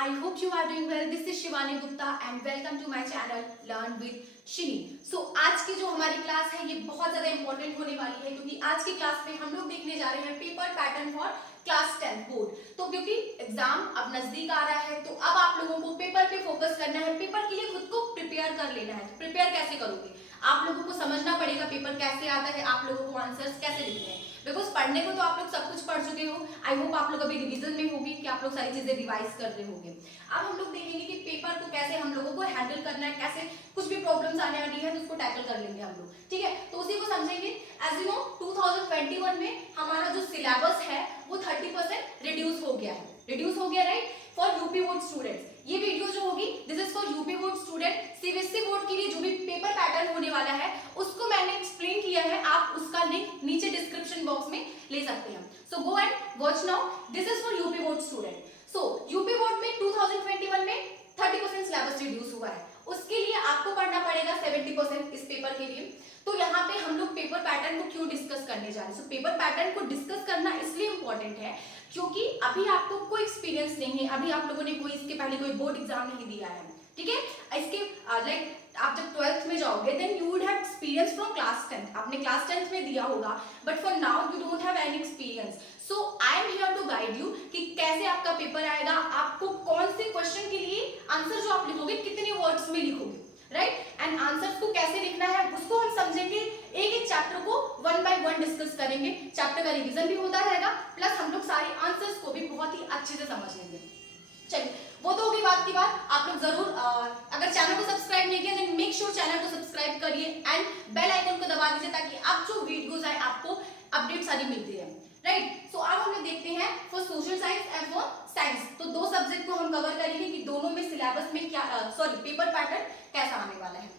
I hope you are doing well. This is Shivani Gupta and welcome to my channel Learn with Shini. So आज की जो हमारी class है ये बहुत ज्यादा इंपॉर्टेंट होने वाली है क्योंकि आज की क्लास में हम लोग देखने जा रहे हैं paper pattern for class 10 board. तो क्योंकि एग्जाम अब नजदीक आ रहा है तो अब आप लोगों को पेपर पे फोकस करना है, पेपर के लिए खुद को प्रिपेयर कर लेना है। तो प्रिपेयर कैसे करोगे? आप लोगों को समझना पड़ेगा पेपर कैसे आता है, आप लोगों को आंसर्स कैसे लिखने हैं। बिकॉज पढ़ने को तो आप लोग सब कुछ पढ़ चुके हो। आई होप आप लोग अभी रिवीजन में होगी कि आप लोग सारी चीजें रिवाइज कर रहे होंगे। अब हम लोग देखेंगे कि पेपर को कैसे हम लोगों को हैंडल करना है, कैसे कुछ भी प्रॉब्लम्स आने वाली है तो उसको टैकल कर लेंगे हम लोग, ठीक है। तो उसी को समझेंगे। एज यू नो 2021 में हमारा जो सिलेबस है वो 30% रिड्यूस हो गया है, right, for UP board students. ये वीडियो जो होगी this is for UP board student. CBSE board के लिए जो भी पेपर पैटर्न होने वाला है उसको मैंने एक्सप्लेन किया है, आप उसका लिंक नीचे डिस्क्रिप्शन बॉक्स में ले सकते हैं। So go and watch now, this is for UP board student. So UP board में 2021 में 30% सिलेबस रिड्यूस हुआ है, उसके लिए आपको पढ़ना पड़ेगा 70% इस पेपर के लिए। तो यहाँ पे हम लोग पेपर पैटर्न को क्यों डिस्कस करने जा रहे हैं? सो पेपर पैटर्न को डिस्कस करना इसलिए इंपॉर्टेंट है क्योंकि अभी आपको कोई एक्सपीरियंस नहीं है, अभी आप लोगों ने कोई इसके पहले कोई बोर्ड एग्जाम नहीं दिया है, ठीक है। इसके लाइक आप जब 12th में जाओगे then you would have experience from class 10, आपने क्लास 10th में दिया होगा, but for now you don't have any experience. So I am here to guide you कि कैसे आपका पेपर आएगा, आपको कौन से क्वेश्चन के लिए आंसर जो आप लिखोगे कितने वर्ड्स में लिखोगे, राइट, एंड आंसर्स को कैसे लिखना है उसको हम समझेंगे। एक एक चैप्टर को वन बाय वन डिस्कस करेंगे, चैप्टर का रिवीजन भी होता रहेगा, प्लस हम लोग सारे आंसर्स को भी बहुत ही अच्छे से समझ लेंगे। चलिए, वो तो होगी बात की बात। आप लोग जरूर अगर चैनल को सब्सक्राइब नहीं किया देन मेक श्योर चैनल को सब्सक्राइब करिए एंड बेल आइकन को दबा दीजिए ताकि अब जो वीडियोस आए आपको अपडेट सारी मिलती है, राइट। सो अब हम लोग देखते हैं for social science and for science. तो दो सब्जेक्ट को हम कवर करेंगे कि दोनों में सिलेबस में क्या पेपर पैटर्न कैसा आने वाला है।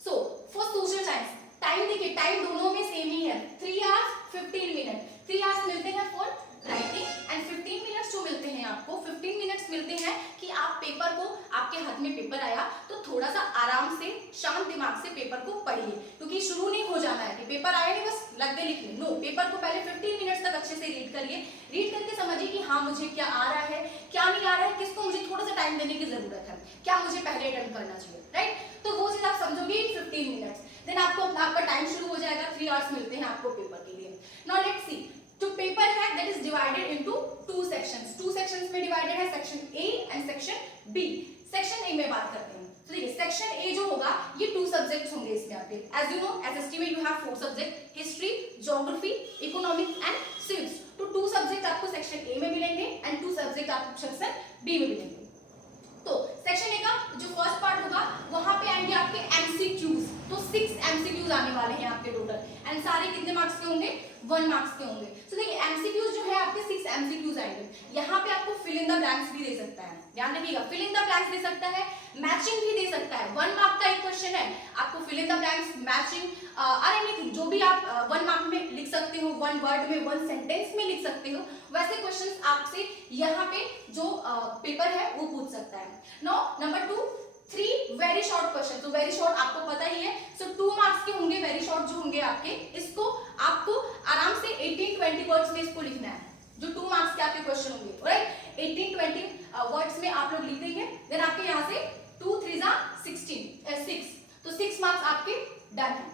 So for social science time देखिए, टाइम दोनों में सेम ही है, 3 hours 15 minutes। 3 hours मिलते हैं फॉर राइटिंग एंड 15 मिनट्स जो मिलते हैं आपको, 15 मिनट्स मिलते हैं कि आप पेपर को, आपके हाथ में पेपर आया तो थोड़ा सा आराम से शांत दिमाग से पेपर को पढ़िए, क्योंकि शुरू नहीं हो जाना है कि पेपर आया नहीं बस लग गए लिखने। नो, पेपर को पहले 15 मिनट्स तक अच्छे से रीड करिए, रीड करके समझिए कि हाँ मुझे क्या आ रहा है, क्या नहीं आ रहा है, किसको मुझे थोड़ा सा टाइम देने की जरूरत है, क्या मुझे पहले अटेम्प्ट करना चाहिए, राइट। तो वो चीज आप समझोगे इन 15 मिनट्स, देन आपको आपका टाइम शुरू हो जाएगा। 3 hours मिलते हैं आपको पेपर के लिए। नाउ लेट्स सी, जो पेपर है that is divided into 2 sections। 2 sections में डिवाइडेड है, section A and section B. Section A में बात करते हैं तो देखिए सेक्शन ए जो होगा ये 2 सब्जेक्ट्स होंगे इसमें आपके। एज यू नो एसएसटी में you have 4 subject, history, geography, economics and civics. तो 2 सब्जेक्ट आपको सेक्शन ए में मिलेंगे एंड 2 सब्जेक्ट आपको सेक्शन बी में मिलेंगे। तो सेक्शन ए का जो फर्स्ट पार्ट होगा वहां पे आएंगे आपके एमसीक्यूज। तो 6 एमसीक्यूज आने वाले हैं आपके टोटल, एंड सारे कितने मार्क्स के होंगे? 1 मार्क्स के होंगे। तो देखिए एमसीक्यूज जो है आपके 6 एमसीक्यूज आएंगे। यहाँ पे आपको फिल इन द ब्लैंक्स भी दे सकता है, ध्यान रखिएगा, फिल इन द ब्लैंक्स दे सकता है, मैचिंग भी दे सकता है। 1 मार्क का एक क्वेश्चन है, आपको fill in the blanks, matching और एनीथिंग जो भी आप 1 मार्क में लिख सकते हो, 1 वर्ड में, 1 सेंटेंस में लिख सकते हो, वैसे क्वेश्चंस आपसे यहाँ पे जो पेपर है वो पूछ सकता है। Now number 2, 3 very short question. तो वेरी शॉर्ट आपको पता ही है, सो 2 मार्क्स के होंगे वेरी शॉर्ट जो होंगे आपके। इसको आपको आराम से 18-20 वर्ड्स में इसको लिखना है, जो 2 मार्क्स के आपके क्वेश्चन होंगे, राइट। 18-20 वर्ड्स में आप लोग लिख देंगे, देन आपके यहाँ से 2 3 6, तो 6 मार्क्स आपके डन है।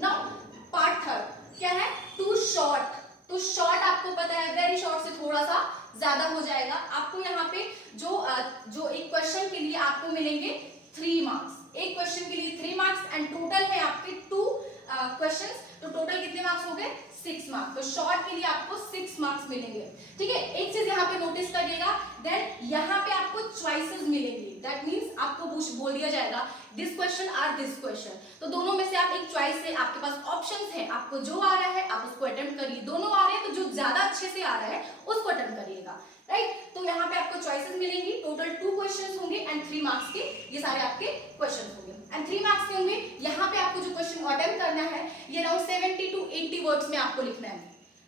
नाउ पार्ट थर्ड क्या है? To short. तो शॉर्ट आपको पता है वेरी शॉर्ट से थोड़ा सा ज्यादा हो जाएगा। आपको यहाँ पे जो एक क्वेश्चन के लिए आपको मिलेंगे 3 मार्क्स, एक क्वेश्चन के लिए 3 मार्क्स एंड टोटल है आपके 2 क्वेश्चंस, तो टोटल कितने मार्क्स हो गए? 6 मार्क्स। तो शॉर्ट के लिए आपको 6 मार्क्स मिलेंगे, ठीक है। एक चीज यहाँ पे नोटिस करिएगा, देन यहाँ पे आपको चॉइसेस मिलेंगी, दैट मींस आपको बोल दिया जाएगा दिस क्वेश्चन और दिस क्वेश्चन। तो दोनों में से आप एक चॉइस है, आपके पास ऑप्शंस है, आपको जो आ रहा है आप उसको अटेम्प्ट करिए। दोनों आ रहे हैं तो जो ज्यादा अच्छे से आ रहा है उसको अटेम्प्ट करिएगा, राइट। तो यहाँ पे आपको चॉइसेस मिलेंगी, टोटल 2 क्वेश्चंस होंगे एंड 3 मार्क्स के ये सारे आपके क्वेश्चंस होंगे एंड 3 मार्क्स के होंगे। यहाँ पे आपको जो क्वेश्चन अटेम्प्ट करना है ये अराउंड 70 to 80 वर्ड्स में आपको लिखना है।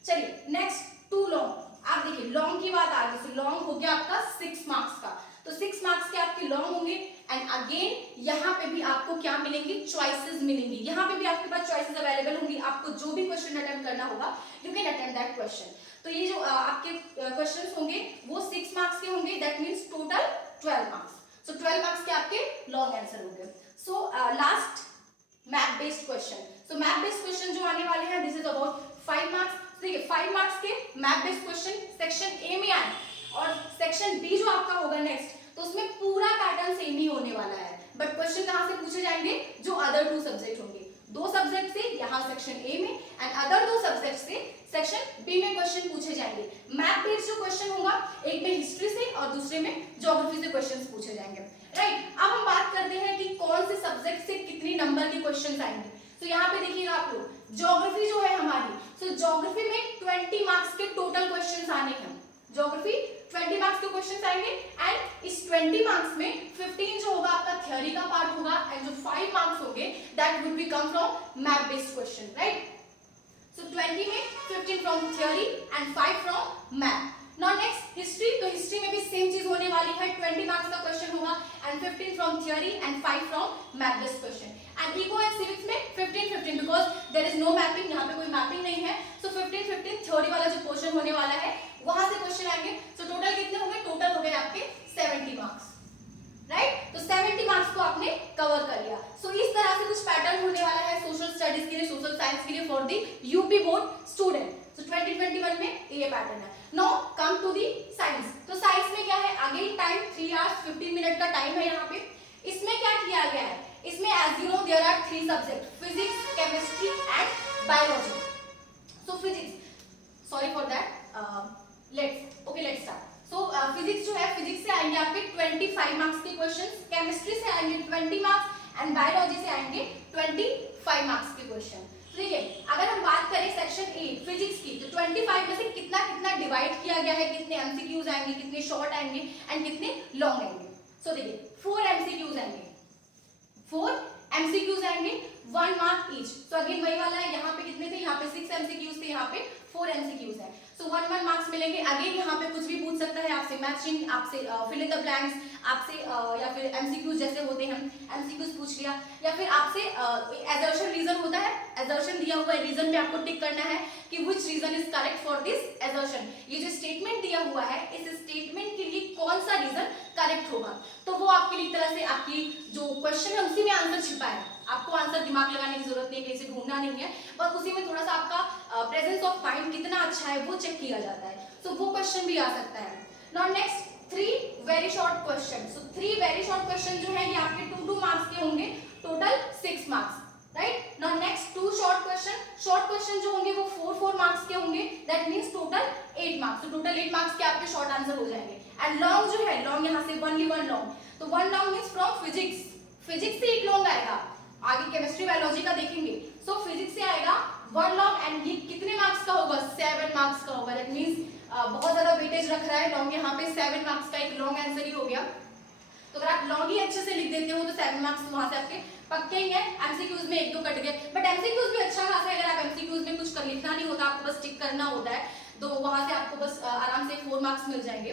चलिए नेक्स्ट, 2 लॉन्ग। आप देखिए लॉन्ग की बात आ गई, लॉन्ग हो गया आपका 6 मार्क्स का, तो 6 मार्क्स के आपके लॉन्ग होंगे एंड अगेन यहाँ पे भी आपको क्या मिलेंगे? चॉइसेस मिलेंगी। यहाँ पे भी आपके पास चॉइसेस अवेलेबल होंगी, आपको जो भी क्वेश्चन अटेम्प्ट करना होगा you can attempt that question. तो ये जो आपके क्वेश्चंस होंगे वो 6 मार्क्स के होंगे, that means total 12 marks. So 12 marks के आपके लॉन्ग आंसर होंगे। So last math based question. So math based question जो आने वाले हैं दिस इज अबाउट 5 मार्क्स। देखिए 5 मार्क्स के math based question section A में आए और सेक्शन बी जो आपका होगा नेक्स्ट, तो उसमें पूरा पैटर्न सेम ही होने वाला है, बट क्वेश्चन कहां से पूछे जाएंगे, जो अदर 2 सब्जेक्ट होंगे, 2 सब्जेक्ट से यहाँ सेक्शन ए में एंड अदर 2 सब्जेक्ट से सेक्शन बी में क्वेश्चन पूछे जाएंगे। मैथ बेस्ड जो क्वेश्चन होगा एक में हिस्ट्री से और दूसरे में ज्योग्राफी से क्वेश्चन पूछे जाएंगे, राइट। अब हम बात करते हैं कि कौन से सब्जेक्ट से कितनी नंबर के क्वेश्चन आएंगे। तो यहाँ पे देखिएगा आप लोग, ज्योग्राफी जो है हमारी, सो ज्योग्राफी में 20 मार्क्स के टोटल क्वेश्चन आने हैं। ज्योग्राफी 20 मार्क्स के क्वेश्चन आएंगे एंड इस 20 मार्क्स में 15 जो होगा आपका थ्योरी का पार्ट होगा एंड जो 5 मार्क्स होंगे that would be come from math based question, right. So 20 में 15 from theory and 5 from math. Now next history, तो हिस्ट्री में भी सेम चीज होने वाली है, 20 मार्क्स का क्वेश्चन होगा and 15 from theory and 5 from math based question. And eco and civics में 15 because there is no mapping, यहाँ पे कोई मैपिंग नहीं है, सो 15 थ्योरी वाला जो पोर्शन होने वाला है वहां से क्वेश्चन आएंगे। सो टोटल कितने होंगे, टोटल हो गए आपके 70 मार्क्स, राइट। तो 70 मार्क्स को आपने कवर कर लिया। सो इस तरह से कुछ पैटर्न होने वाला है सोशल स्टडीज के लिए, सोशल साइंस के लिए for the UP board student. So 2021 में ये पैटर्न है। Now come to the science. तो साइंस में क्या है, अगेन टाइम 3 hours 15 मिनट का टाइम है यहाँ पे। इसमें क्या किया गया है, इसमें as you know there are 3 subject, physics, chemistry and biology. So physics, sorry for that, let's start. So physics जो है, फिजिक्स से आएंगे आपके 25 मार्क्स के क्वेश्चंस, केमिस्ट्री से आएंगे 20 मार्क्स एंड बायोलॉजी से आएंगे 25 मार्क्स के क्वेश्चन। ठीक है, अगर हम बात करें सेक्शन ए फिजिक्स की, तो 25 में से कितना कितना डिवाइड किया गया है, कितने एमसीक्यूज आएंगे, कितने शॉर्ट आएंगे एंड कितने लॉन्ग आएंगे। सो देखिए 4 एमसीक्यूज आएंगे, 4 एमसीक्यूज आएंगे 1 मार्क ईच। तो अगेन वही वाला है, यहाँ पे कितने थे, यहाँ पे 6 एमसीक्यूज थे, यहाँ पे 4 एमसीक्यूज है। सो 1 मार्क्स मिलेंगे। अगेन यहाँ पे कुछ भी पूछ सकता है आपसे, मैचिंग, आपसे फिल इन द ब्लैंक्स, आपसे या फिर एमसीक्यूज जैसे होते हैं एमसीक्यूज पूछ लिया, या फिर आपसे एजर्शन रीजन होता है, एजर्शन दिया हुआ है, रीजन पे आपको टिक करना है कि which reason is correct for this assertion. ये जो स्टेटमेंट दिया हुआ है, इस स्टेटमेंट के लिए कौन सा रीजन करेक्ट होगा, तो वो आपके लिए एक तरह से आपकी जो क्वेश्चन है उसी में आंसर छिपा है। आपको आंसर दिमाग लगाने की जरूरत नहीं है, कहीं से ढूंढना नहीं है, बस उसी में थोड़ा सा आपका प्रेजेंस ऑफ माइंड कितना अच्छा है वो चेक किया जाता है। सो वो क्वेश्चन भी आ सकता है। Now next 3 very short question. So 3 very short question जो है ये आपके 2 मार्क्स के होंगे, total 6 marks, right. Now next 2 short question, short question जो होंगे वो 4 मार्क्स के होंगे, दैट मींस टोटल 8 मार्क्स। तो टोटल 8 मार्क्स के आपके शॉर्ट आंसर हो जाएंगे। एंड लॉन्ग जो है, लॉन्ग यहाँ से ओनली 1 लॉन्ग, तो 1 long means from physics, physics से 1 लॉन्ग आएगा, आगे केमिस्ट्री बायोलॉजी का देखेंगे। सो फिजिक्स से आएगा 1 लॉन्ग एंड ये कितने मार्क्स का होगा, 7 मार्क्स का होगा। दैट मींस बहुत ज्यादा वेटेज रख रहा है लॉन्ग, यहाँ पे 7 मार्क्स का एक लॉन्ग आंसर ही हो गया। तो अगर आप लॉन्ग ही अच्छे से लिख देते हो तो 7 मार्क्स वहां से आपके पक्के ही हैं। एमसीक्यूज में 1-2 कट गए, बट एमसीक्यूज भी अच्छा खासा है। अगर आप एमसीक्यूज में कुछ कर लिखना नहीं होता, आपको बस टिक करना होता है, तो वहां से आपको बस आराम से 4 मार्क्स मिल जाएंगे,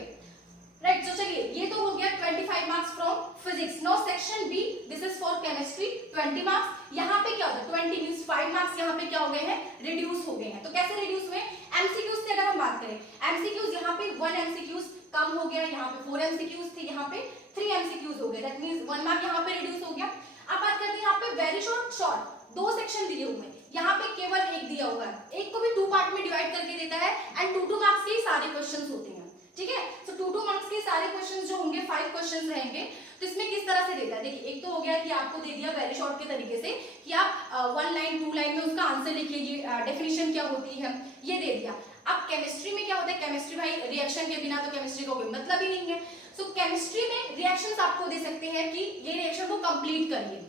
राइट। तो चलिए ये तो हो गया 25 marks from physics. Now section B, this is for chemistry, 20 marks. यहाँ पे क्या होता है, 20 मींस 5 मार्क्स यहाँ पे क्या हो गए हैं, रिड्यूस हो गए हैं। तो कैसे रिड्यूस हुए, एमसीक्यूज से अगर हम बात करें, एमसीक्यूज यहाँ पे 1 एमसीक्यूज कम हो गया, यहाँ पे 4 एमसीक्यूज थे, यहाँ पे 3 एमसीक्यूज हो गए, दैट मींस 1 मार्क यहाँ पे रिड्यूस हो गया। अब बात करते हैं यहाँ पे वेरी शॉर्ट, शॉर्ट 2 सेक्शन दिए हुए हैं, यहाँ पे केवल 1 दिया हुआ है, एक को भी 2 पार्ट में डिवाइड करके देता है एंड 2 मार्क्स के सारे क्वेश्चंस होते हैं, ठीक है। तो 2 मार्क्स के सारे क्वेश्चंस जो होंगे 5 क्वेश्चंस रहेंगे। तो इसमें किस तरह से देता है, देखिए एक तो हो गया कि आपको दे दिया वेरी शॉर्ट के तरीके से कि आप 1 लाइन 2 लाइन में उसका आंसर लिखिए, ये डेफिनेशन क्या होती है ये दे दिया। अब केमिस्ट्री में क्या होता है, केमिस्ट्री भाई रिएक्शन के बिना तो केमिस्ट्री का कोई मतलब ही नहीं है। सो केमिस्ट्री में रिएक्शंस आपको दे सकते हैं कि ये रिएक्शन को कंप्लीट करिए,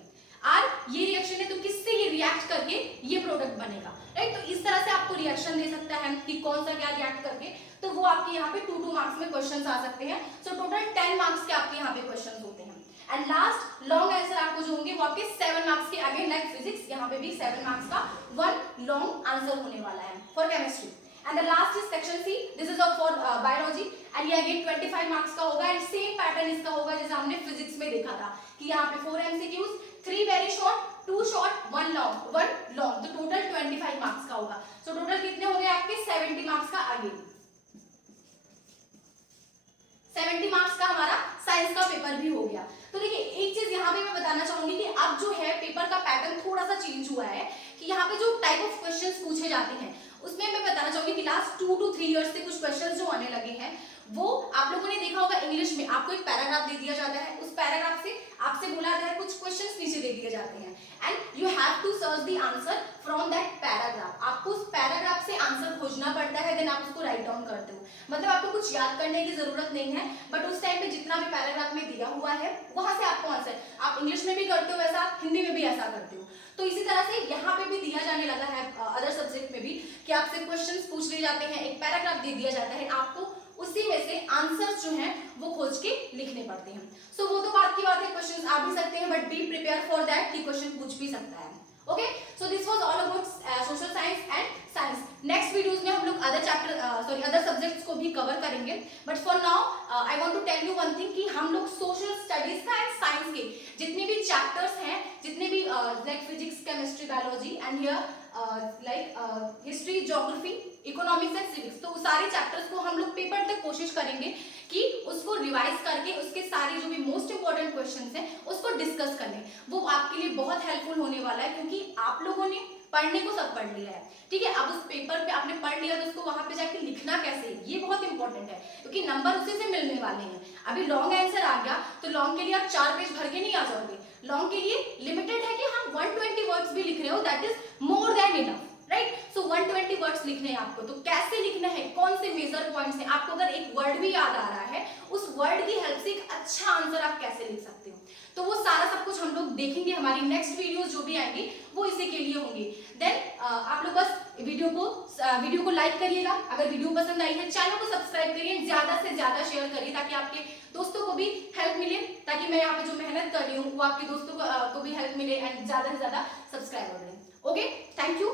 और ये रिएक्शन है तो किससे ये रिएक्ट करके ये प्रोडक्ट बनेगा, राइट। तो इस तरह से आपको रिएक्शन दे सकता है कि कौन सा क्या रिएक्ट करके, तो वो आपके यहाँ पे 2 मार्क्स में क्वेश्चंस आ सकते हैं। सो टोटल 10 मार्क्स के आपके यहाँ पे क्वेश्चंस होते हैं। एंड लास्ट लॉन्ग आंसर आपको जो होंगे वो आपके 7 मार्क्स के, अगेन लाइक फिजिक्स, यहाँ पे भी 7 मार्क्स का 1 लॉन्ग आंसर होने वाला है for chemistry. And the last is section C, this is for biology and ये अगेन 25 मार्क्स का होगा एंड सेम पैटर्न इसका होगा जैसे हमने फिजिक्स में देखा था कि यहाँ पे 4 MCQs, 3 very short, 2 short, 1 long, तो टोटल 25 मार्क्स का होगा। सो टोटल कितने हो गए आपके 70 मार्क्स का अगेन। 70 मार्क्स का हमारा साइंस का पेपर भी हो गया। तो देखिए एक चीज यहाँ पे मैं बताना चाहूंगी कि अब जो है पेपर का पैटर्न थोड़ा सा चेंज हुआ है कि यहाँ पे जो टाइप ऑफ क्वेश्चंस पूछे जाते हैं उसमें मैं बताना चाहूंगी कि लास्ट 2 to 3 इयर्स से कुछ क्वेश्चंस जो आने लगे हैं वो आप लोगों ने देखा होगा इंग्लिश में आपको एक पैराग्राफ दे दिया जाता है, उस पैराग्राफ से आपसे बोला जाता है कुछ क्वेश्चंस नीचे दे दिए जाते हैं and you have to search the answer from that paragraph. आपको उस पैराग्राफ से आंसर खोजना पड़ता है, देन आप उसको राइट डाउन करते हो। मतलब आपको कुछ याद करने की जरूरत नहीं है, बट उस टाइम पे जितना भी पैराग्राफ में दिया हुआ है वहां से आपको आंसर, आप इंग्लिश में भी करते हो वैसा, हिंदी में भी ऐसा करते हो। तो इसी तरह से यहाँ पे भी दिया जाने लगा है अदर सब्जेक्ट में भी कि आपसे क्वेश्चंस पूछ लिए जाते हैं, एक पैराग्राफ दे दिया जाता है, आपको उसी में से आंसर्स जो हैं वो खोज के लिखने पड़ते हैं। सो वो तो बात की बात है, क्वेश्चंस आ भी सकते हैं but be prepare for that कि क्वेश्चन पूछ भी सकता है। Okay, so this was all about social science and science. Next videos में हम लोग अदर सब्जेक्ट्स को भी कवर करेंगे, but for now I want to tell you one thing कि हम लोग सोशल स्टडीज का एंड साइंस के जितने भी चैप्टर्स हैं, जितने भी like physics, chemistry, biology and here like history, geography, economics and civics, तो सारे चैप्टर्स को हम लोग पेपर तक कोशिश करेंगे कि उसको रिवाइज करके उसके सारे जो भी मोस्ट इंपॉर्टेंट क्वेश्चंस हैं उसको डिस्कस करें। वो आपके लिए बहुत हेल्पफुल होने वाला है क्योंकि आप लोगों ने पढ़ने को सब पढ़ लिया है, ठीक है। अब उस पेपर पे आपने पढ़ लिया तो उसको वहां पे जाके लिखना कैसे, ये बहुत इंपॉर्टेंट है क्योंकि नंबर उसी से मिलने वाले हैं। अभी लॉन्ग आंसर आ गया तो लॉन्ग के लिए आप 4 पेज भर के नहीं आ जाओगे, लॉन्ग के लिए लिमिटेड है कि हम 120 वर्ड्स भी लिख रहे हो, that is more than enough, right. So 120 words लिखने हैं आपको, तो कैसे लिखना है, कौन से मेजर पॉइंट्स हैं, आपको अगर एक वर्ड भी याद आ रहा है उस वर्ड की हेल्प से एक अच्छा आंसर आप कैसे लिख सकते हो, तो वो सारा सब कुछ हम लोग देखेंगे। हमारी नेक्स्ट वीडियोस जो भी आएंगी वो इसी के लिए होंगी। देन आप लोग बस वीडियो को लाइक करिएगा, अगर वीडियो पसंद आई है चैनल को सब्सक्राइब करिए, ज्यादा से ज्यादा शेयर करिए ताकि आपके दोस्तों को भी हेल्प मिले, ताकि मैं यहाँ पे जो मेहनत कर रही हूँ वो आपके दोस्तों को भी हेल्प मिले एंड ज्यादा से ज्यादा सब्सक्राइबर मिले। Okay, thank you.